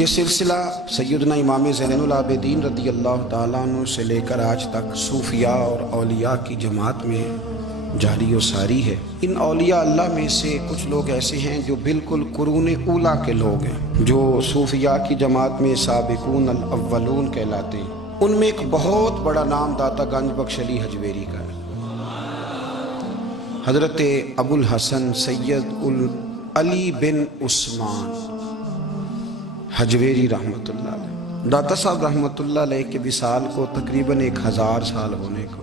یہ سلسلہ سیدنا امام زین العابدین رضی اللہ تعالیٰ عنہ سے لے کر آج تک صوفیاء اور اولیاء کی جماعت میں جاری و ساری ہے۔ ان اولیاء اللہ میں سے کچھ لوگ ایسے ہیں جو بالکل قرون اولیٰ کے لوگ ہیں، جو صوفیاء کی جماعت میں سابقون الاولون کہلاتے ہیں۔ ان میں ایک بہت بڑا نام داتا گنج بخش علی حجویری کا ہے۔ حضرت ابو الحسن سید علی بن عثمان حجویری رحمۃ اللہ علیہ، داتا صاحب رحمۃ اللہ علیہ کے وصال کو تقریباً 1000 سال ہونے کو۔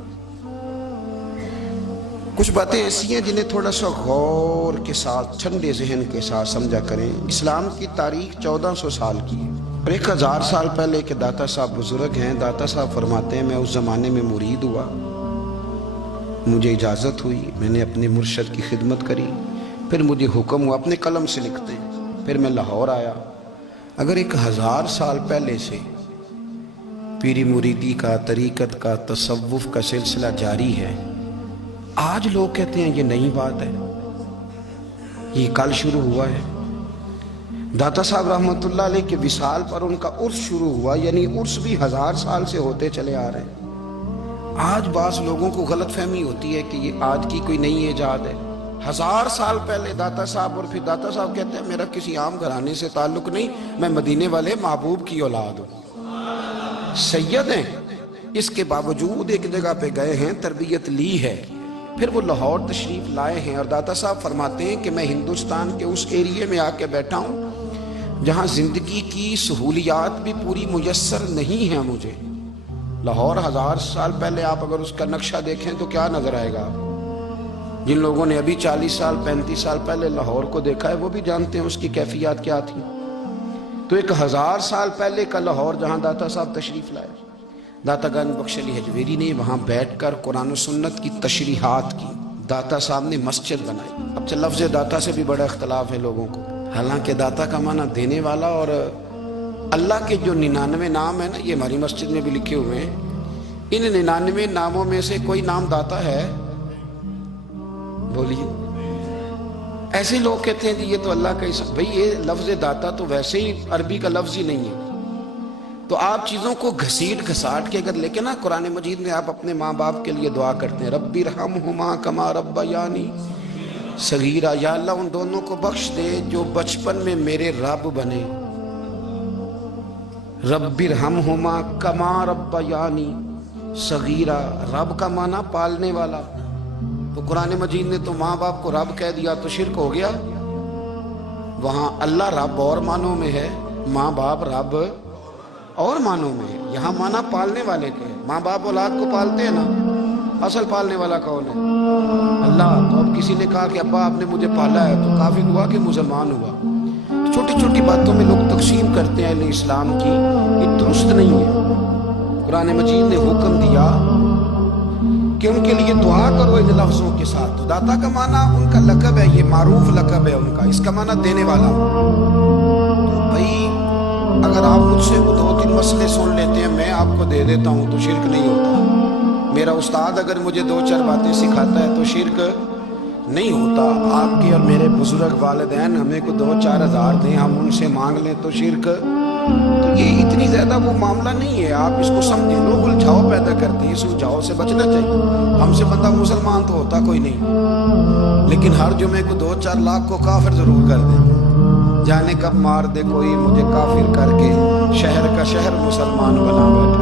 کچھ باتیں ایسی ہیں جنہیں تھوڑا سا غور کے ساتھ ٹھنڈے ذہن کے ساتھ سمجھا کریں۔ اسلام کی تاریخ 1400 سال کی ہے اور 1000 سال پہلے کے داتا صاحب بزرگ ہیں۔ داتا صاحب فرماتے ہیں میں اس زمانے میں مرید ہوا، مجھے اجازت ہوئی، میں نے اپنے مرشد کی خدمت کری، پھر مجھے حکم ہوا، اپنے قلم سے لکھتے ہیں، پھر میں لاہور آیا۔ اگر 1000 سال پہلے سے پیری مریدی کا، طریقت کا، تصوف کا سلسلہ جاری ہے، آج لوگ کہتے ہیں یہ نئی بات ہے، یہ کل شروع ہوا ہے۔ داتا صاحب رحمۃ اللہ علیہ کے وصال پر ان کا عرس شروع ہوا، یعنی عرس بھی 1000 سال سے ہوتے چلے آ رہے ہیں۔ آج بعض لوگوں کو غلط فہمی ہوتی ہے کہ یہ آج کی کوئی نئی ایجاد ہے۔ 1000 سال پہلے داتا صاحب، اور پھر داتا صاحب کہتے ہیں میرا کسی عام گھرانے سے تعلق نہیں، میں مدینے والے محبوب کی اولاد ہوں، سید ہیں۔ اس کے باوجود ایک جگہ پہ گئے ہیں، تربیت لی ہے، پھر وہ لاہور تشریف لائے ہیں، اور داتا صاحب فرماتے ہیں کہ میں ہندوستان کے اس ایریے میں آ کے بیٹھا ہوں جہاں زندگی کی سہولیات بھی پوری میسر نہیں ہیں مجھے۔ لاہور 1000 سال پہلے آپ اگر اس کا نقشہ دیکھیں تو کیا نظر آئے گا؟ جن لوگوں نے ابھی 40 سال 35 سال پہلے لاہور کو دیکھا ہے وہ بھی جانتے ہیں اس کی کیفیات کیا تھی۔ تو 1000 سال پہلے کا لاہور جہاں داتا صاحب تشریف لائے، داتا گنج بخش علی حجویری نے وہاں بیٹھ کر قرآن و سنت کی تشریحات کی۔ داتا صاحب نے مسجد بنائی۔ اب لفظ داتا سے بھی بڑا اختلاف ہے لوگوں کو، حالانکہ داتا کا معنی دینے والا، اور اللہ کے جو 99 نام ہیں نا، یہ ہماری مسجد میں بھی لکھے ہوئے ہیں۔ ان 99 ناموں میں سے کوئی نام داتا ہے؟ بولیے۔ ایسے لوگ کہتے ہیں کہ یہ تو اللہ کا اسم، بھئی یہ لفظ داتا تو ویسے ہی عربی کا لفظ ہی نہیں ہے۔ تو آپ چیزوں کو گھسیٹ گھساٹ کے اگر لے کے نا، قرآن مجید میں آپ اپنے ماں باپ کے لیے دعا کرتے ہیں، رب ارحمہما کما ربیانی صغیرا، یا اللہ ان دونوں کو بخش دے جو بچپن میں میرے رب بنے۔ رب ارحمہما کما ربیانی صغیرا، رب کا معنی پالنے والا۔ تو قرآن مجید نے تو ماں باپ کو رب کہہ دیا تو شرک ہو گیا۔ وہاں اللہ رب اور معنوں میں ہے، ماں باپ رب اور معنوں میں ہے۔ یہاں معنی پالنے والے کے ہیں۔ ماں باپ اولاد کو پالتے ہیں نا، اصل پالنے والا کون ہے؟ اللہ۔ تو اب کسی نے کہا کہ ابا آپ نے مجھے پالا ہے تو کافر ہوا کہ مسلمان ہوا؟ چھوٹی چھوٹی باتوں میں لوگ تقسیم کرتے ہیں اہل اسلام کی، یہ درست نہیں ہے۔ قرآن مجید نے حکم دیا کہ ان کے لیے دعا کرو ان لفظوں کے ساتھ۔ داتا کا معنی ان کا لقب ہے، یہ معروف لقب ہے ان کا، اس کا معنی دینے والا۔ تو بھائی اگر آپ مجھ سے 2-3 مسئلے سن لیتے ہیں، میں آپ کو دے دیتا ہوں تو شرک نہیں ہوتا۔ میرا استاد اگر مجھے 2-4 باتیں سکھاتا ہے تو شرک نہیں ہوتا۔ آپ کے اور میرے بزرگ والدین ہمیں کو 2-4 ہزار دیں، ہم ان سے مانگ لیں تو شرک، تو یہ اتنی زیادہ وہ معاملہ نہیں ہے۔ آپ اس کو سمجھیں، لوگ الجھاؤ پیدا کرتے ہیں، اس الجھاؤ سے بچنا چاہیے۔ ہم سے بندہ مسلمان تو ہوتا کوئی نہیں، لیکن ہر جمعے کو 2-4 لاکھ کو کافر ضرور کر دیں۔ جانے کب مار دے کوئی مجھے کافر کر کے، شہر کا شہر مسلمان بنا بیٹھا۔